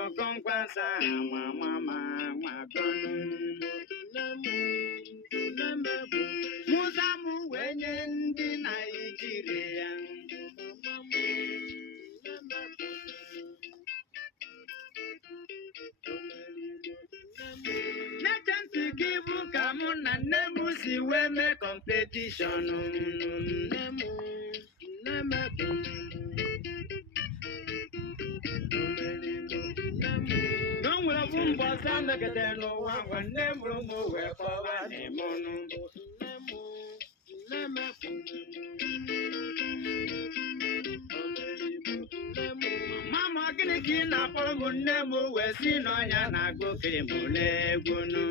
Okonkwasa, mama, Musamu wenye ndị Naijiria. N'eche gị bụ ka mụ na nne m si wee mee competition. N'onwere bụ mbọsị amekete n'ụwa ngwa nne mụrụ m wee kpọwa n'ịmụnụ. Mama gịnị ka ị na-akpọrọ m nne m wee si n'ọnya na-agụ ka ịmụ n'egwu nụ.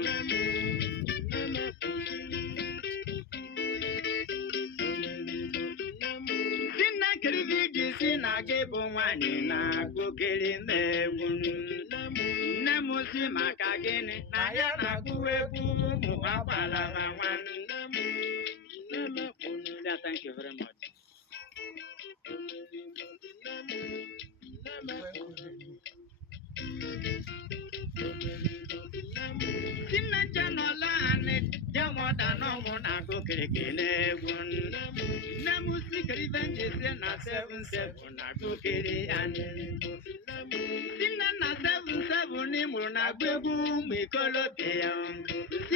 Si nna nkiri gị ji si na gị bụ nwaanyị na-agụkiri n'egwu nụ. Nne m si maka gịnị na ya na-agụ egwu ụmụ agbala na nwanne. Thank you very much. Chineke nọla anị jemọta n'ọnwụ na-agụ kirikiri egwu. Nne m si kiribe njisi na 77 na-agụ kiri anyị. Nne na 77 n'Imo na-agụ egwu ụmụ ikolobịa ya.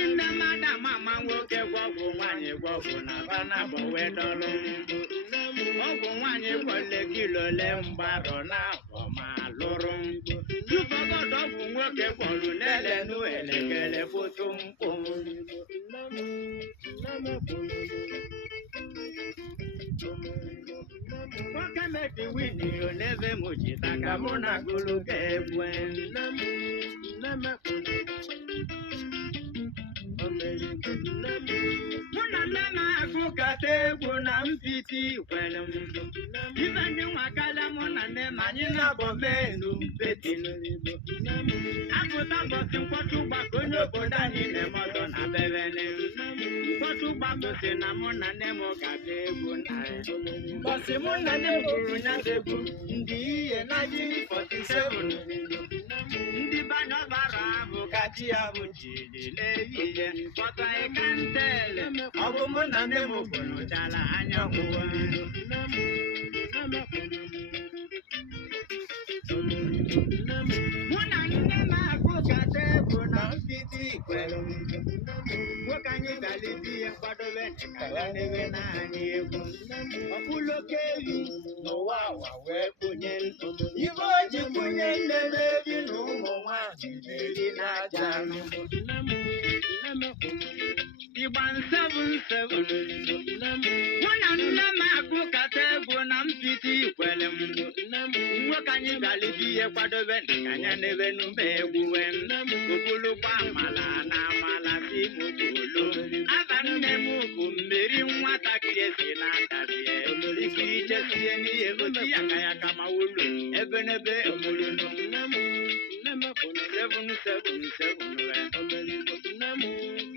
Nne mmadụ ama nwoke gwọgwụ nwaanyị gwọgwụ na banabọ wee dọlụ. Ọgwụ nwaanyị gwọle kilole mgbarọ n'afọ ma lụrụ. Tụfọgọdọ ọgwụ nwoke gwọrụ n'elenu elekere foto mkpụ. Nwoke mebi wini olebe m jita ka mụ na gụrụ ka egwe. Mụ na nne m agụ kata egwu na mpiti kwere m. Ife ndị nwakala mụ na nne m anyị na-abọ menu mpeti. Apụta mbọsị mkpọtụ gbakọ onye obodo anyị na-eme ọzọ na bebene. Mkpọtụ gbakọ si na mụ na nne m ga-abịa egwu na ya. Mbọsị mụ na nne m gụrụ ya egwu ndị ihe na 47. Ndị banye ọbara ahụ ka chi ya bụ jiri lee ihe kpọta ịka ntele. Ọ bụ mụ na nne m bụrụchala anya ụwa. Mụ na nne m agụ kata egwu na mpiti kwere. Nwoke anyị galidi ihe nkwadobe ka ya debe n'anyị egwu. Ọkpụloke ewi n'ụwa ụwa wee kpunye ntụ. Ibe o ji kpunye nne m ebi na ụmụ nwaanyị na-eri n'aja anụ. Ịgba 77. Mụ na nne m agụ kata egwu na mpiti kwere m. Nwoke anyị galidi ihe kwadobe ka ya debe n'ume egwu wee. Okpulukwa amala na amala si mụtụlu. Aba nne m bụ mmeri nwatakịrị esi na-atabie. Ikiri chesie n'ihe otu ya ka ya kama ụlọ ebe n'ebe emụrụ nụ.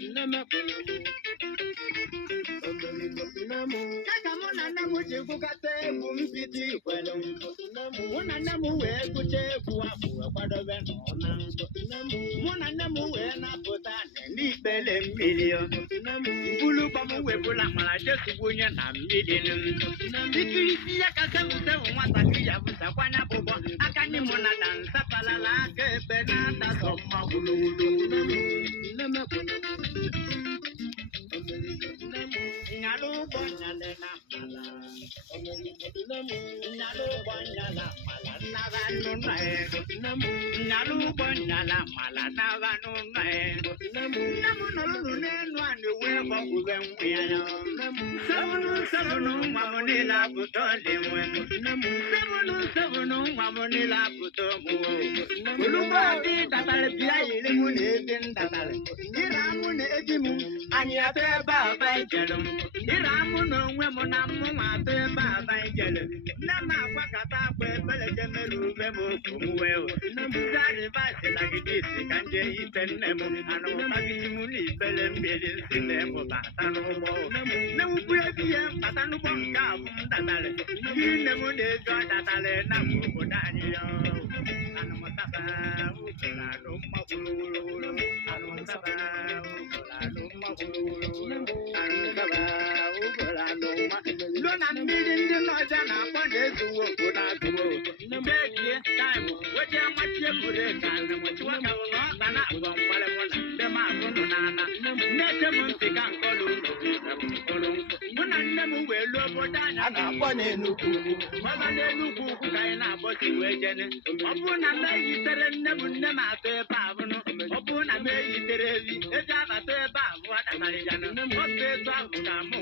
777 Kaka mụ na nne m ji gụkata egwu mpiti kwere. Mụ na nne m wee gụcha egwu afọ kwadobe n'ọna. Mụ na nne m wee na-apụta n'ikpele mmiri. Mbulukwa m webụla mara jesugbu onye na mmiri. Ikiri isi ya ka 77 nwatakịrị ya bụsakwanya bụbọ. Aka anyị mụ na dansa palala aka ebe na-adasọ mma wuluwulu. Nyalubo nyale na mala. Nyalubo nyala mala nava nunae. Nyalubo nyala mala nava nunae. Namu nolu nenu ane webo uwe mwiya. Sabunu mamunila puto limwe. Sabunu mamunila puto muo. Ulubadi tatale biya ilimu nebin tatale. Iramu nebimu anyate baba ijelum. Iramu no nwemu na mma ate baba ijelum. Nama kwakata kwe pele jemelu bemo kumwe. Zari basi la gidisi kanje ipenemu. Ano magisimu ni pele mbele sinemu batanu bo. Nemu kuye biye batanu bo ngabu tatale. Nemu nejo tatale na mubodani yo. America, and what you want to know, and I will follow them out Nana. Let them take and call when I never will love what I know. One in Luku, Kaina, but you were Jenny. Upon a lady, never never Pavano. Upon a lady, the Java what I'm what they talk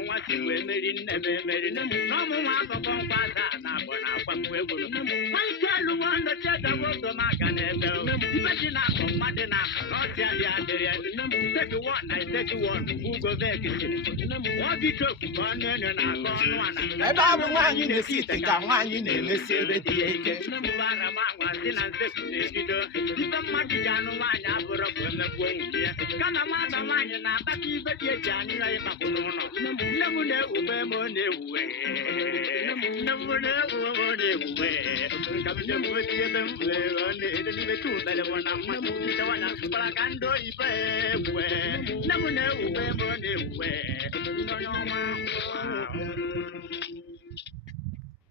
what you were made in never made. No more for Pazana, but I one tell one that you want to make an echo. Imagine I'm Madina, not the take one, I take one, who go vacation. What you took one and one. I don't want you to see the one you name is the agent. No more and even Maggiano, one hour of the way. Come on, the one and I bet you bet you January. Never know money away. Never know way. Come to them on the two better one. I'm one, but I can't do it. Never know money away. No,